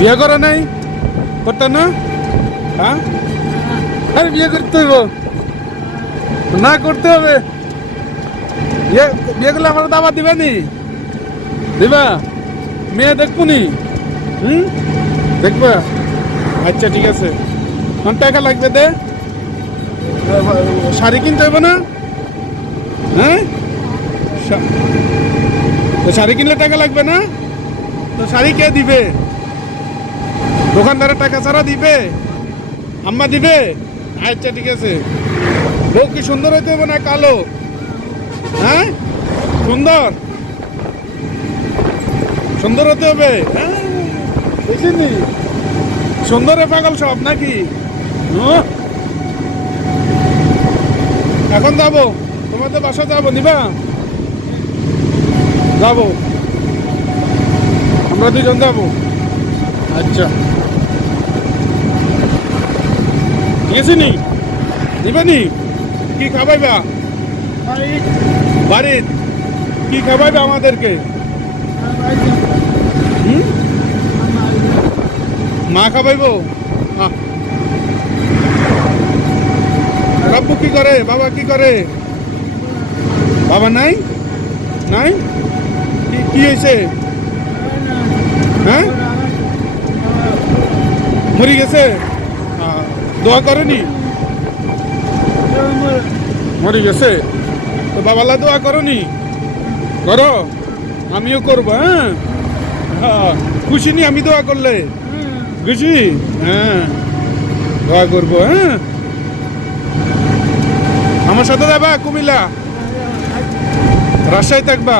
বিয়ে করে নাই? করতে না? হ্যাঁ? আরে বিয়ে করতে হইব। না করতে হবে। বিয়ে করলে আমার দাবা দিবে নি? দিবা? মেয়ে দেখব নি? হুম? দেখবা? আচ্ছা ঠিক আছে। কোন টাকা লাগবে দে। শাড়ি কিনতে হবে না? হ্যাঁ? শাড়ি কিনলে টাকা লাগবে না? তো শাড়ি কে দিবে? দোকানদারের টাকা ছাড়া দিবে? আম্মা দিবে? আচ্ছা ঠিক আছে। বউ কি সুন্দর হইতে হবে না কালো? হ্যাঁ? সুন্দর? সুন্দর হতে হবে? হ্যাঁ বুঝিনি। সুন্দরে পাগল সব নাকি? হুঁ? এখন যাব। তোমাদের বাসা যাব, নিবা? যাব। আমরা দুজন যাব। আচ্ছা। ঠিক আছে নি নিবে নি কি খাবাইবা? বাড়ির? কি খাবাইবে আমাদেরকে? মা খাবাইবো। বাবু কি করে? বাবা কি করে? বাবা নাই? নাই? কি হয়েছে হ্যাঁ? মরি গেছে? দোয়া করেনি? মরি গেছে? তো বাবালা দোয়া করনি? করো। আমিও করব হ্যাঁ? হ্যাঁ। খুশি নি আমি দোয়া করলে? খুশি? হ্যাঁ। দোয়া করব হ্যাঁ? আমার সাথে যাবা, কুমিল্লা? রাজশাহী থাকবা?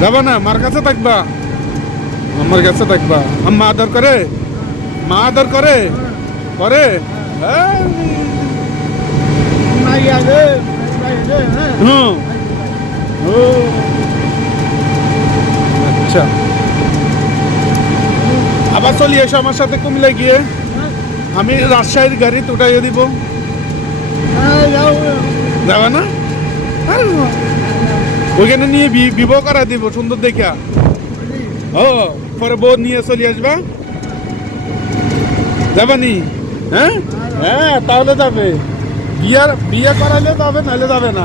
যাবা না? মার কাছে থাকবা? আমার কাছে থাকবা? আম্মা আদর করে? মা আদর করে? করে? হ্যাঁ। আচ্ছা। আবার চলি এসো আমার সাথে কুমিল্লা গিয়ে। আমি রাজশাহীর গাড়ি উঠাইয়ে দিব। যাবা না? আরে ওইখানে নিয়ে বিবাহ করা দিব, সুন্দর দেখা ও, পরে বউ নিয়ে চলে আসবা। যাবা নি? হ্যাঁ? হ্যাঁ তাহলে যাবে। বিয়ার বিয়ে করালে যাবে, নাহলে যাবে না।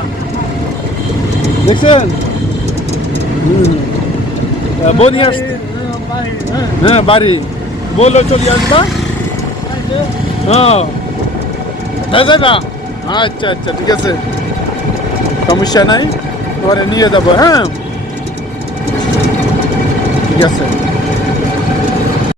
দেখছেন? হুম। নিয়ে আসতে হ্যাঁ বাড়ি। বলো চলে আসবা? হ্যাঁ। যাবা আচ্ছা আচ্ছা ঠিক আছে। সমস্যা নাই। পরে নিয়ে যাব হ্যাঁ। ঠিক আছে।